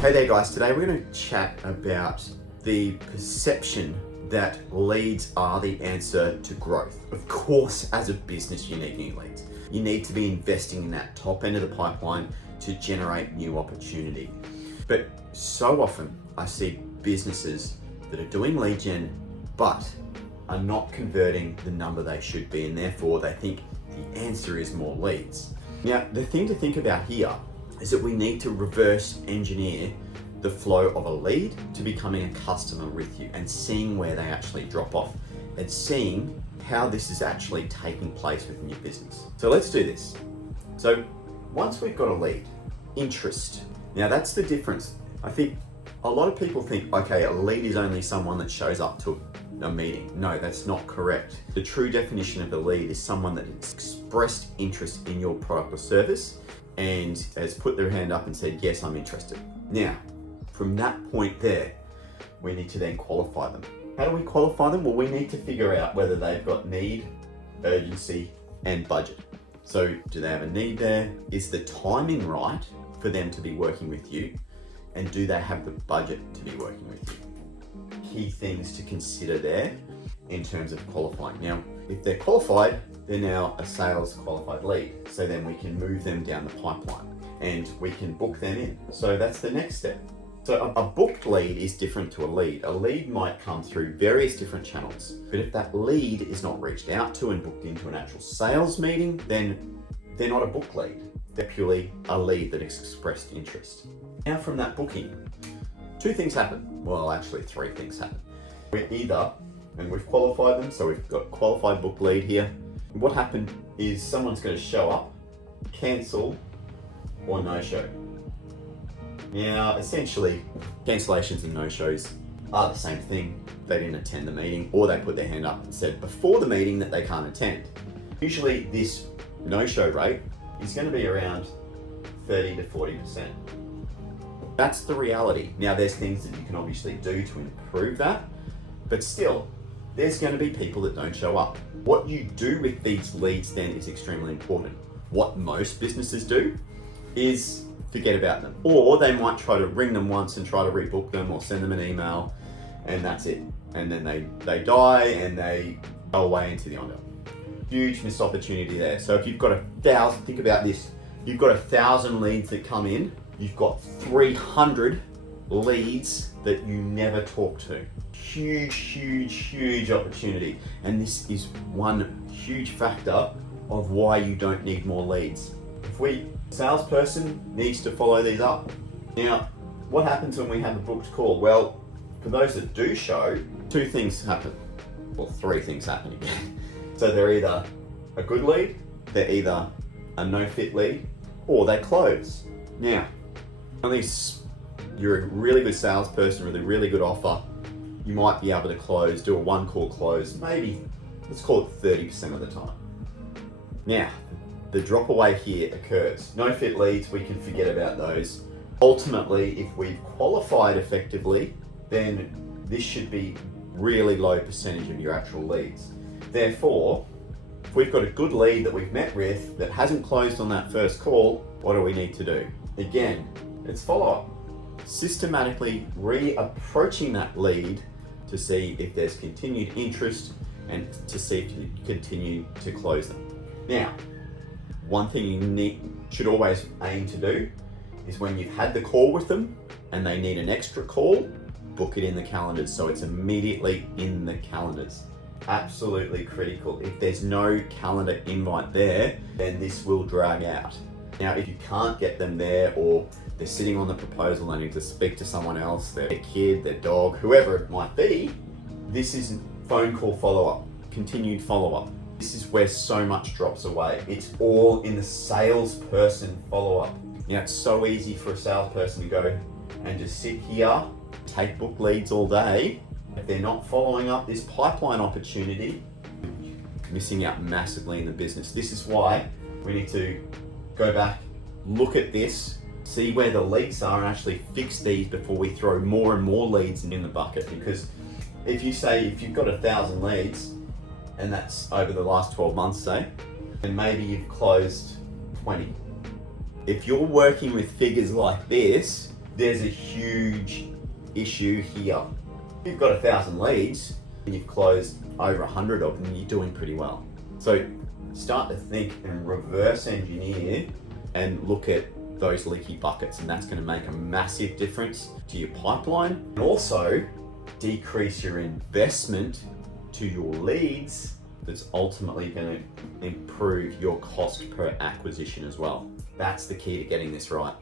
Hey there guys, today we're going to chat about the perception that leads are the answer to growth. Of course, as a business you need new leads. You need to be investing in that top end of the pipeline to generate new opportunity. But so often I see businesses that are doing lead gen but are not converting the number they should be, and therefore they think the answer is more leads. Now, the thing to think about here is that we need to reverse engineer the flow of a lead to becoming a customer with you and seeing where they actually drop off and seeing how this is actually taking place within your business. So let's do this. So once we've got a lead, interest. Now that's the difference. I think a lot of people think, okay, a lead is only someone that shows up to a meeting. No, that's not correct. The true definition of a lead is someone that has expressed interest in your product or service and has put their hand up and said, yes, I'm interested. Now, from that point there, we need to then qualify them. How do we qualify them? Well, we need to figure out whether they've got need, urgency, and budget. So do they have a need there? Is the timing right for them to be working with you? And do they have the budget to be working with you? Key things to consider there in terms of qualifying. Now, if they're qualified, they're now a sales qualified lead. So then we can move them down the pipeline and we can book them in. So that's the next step. So a booked lead is different to a lead. A lead might come through various different channels, but if that lead is not reached out to and booked into an actual sales meeting, then they're not a booked lead. They're purely a lead that has expressed interest. Now from that booking, two things happen. Well, actually three things happen. We're either, and we've qualified them, so we've got qualified booked lead here. What happened is someone's going to show up, cancel, or no-show. Now, essentially, cancellations and no-shows are the same thing. They didn't attend the meeting, or they put their hand up and said before the meeting that they can't attend. Usually this no-show rate is going to be around 30 to 40%. That's the reality. Now, there's things that you can obviously do to improve that, but still, there's going to be people that don't show up. What you do with these leads then is extremely important. What most businesses do is forget about them. Or they might try to ring them once and try to rebook them or send them an email, and that's it. And then they die and they go away into the unknown. Huge missed opportunity there. So if you've got 1,000, think about this, you've got 1,000 leads that come in, you've got 300 leads that you never talk to. Huge, huge, huge opportunity. And this is one huge factor of why you don't need more leads. Salesperson needs to follow these up. Now, what happens when we have a booked call? Well, for those that do show, two things happen. Well, three things happen again. So they're either a good lead, they're either a no-fit lead, or they close. Now, unless you're a really good salesperson with a really good offer, you might be able to close, do a one-call close, maybe, let's call it 30% of the time. Now, the drop away here occurs. No fit leads, we can forget about those. Ultimately, if we've qualified effectively, then this should be really low percentage of your actual leads. Therefore, if we've got a good lead that we've met with that hasn't closed on that first call, what do we need to do? Again, it's follow up. Systematically reapproaching that lead to see if there's continued interest and to see if you continue to close them. Now, one thing you should always aim to do is when you've had the call with them and they need an extra call, book it in the calendars so it's immediately in the calendars. Absolutely critical. If there's no calendar invite there, then this will drag out. Now, if you can't get them there or they're sitting on the proposal, they need to speak to someone else, their kid, their dog, whoever it might be, this is phone call follow-up, continued follow-up. This is where so much drops away. It's all in the salesperson follow-up. It's so easy for a salesperson to go and just sit here, take book leads all day. If they're not following up this pipeline opportunity, missing out massively in the business. This is why we need to go back, look at this, see where the leaks are and actually fix these before we throw more and more leads in the bucket. Because if you've got 1,000 leads, and that's over the last 12 months, say, and maybe you've closed 20. If you're working with figures like this, there's a huge issue here. You've got 1,000 leads and you've closed over 100 of them, you're doing pretty well. So start to think and reverse engineer and look at those leaky buckets, and that's going to make a massive difference to your pipeline, and also decrease your investment to your leads. That's ultimately going to improve your cost per acquisition as well. That's the key to getting this right.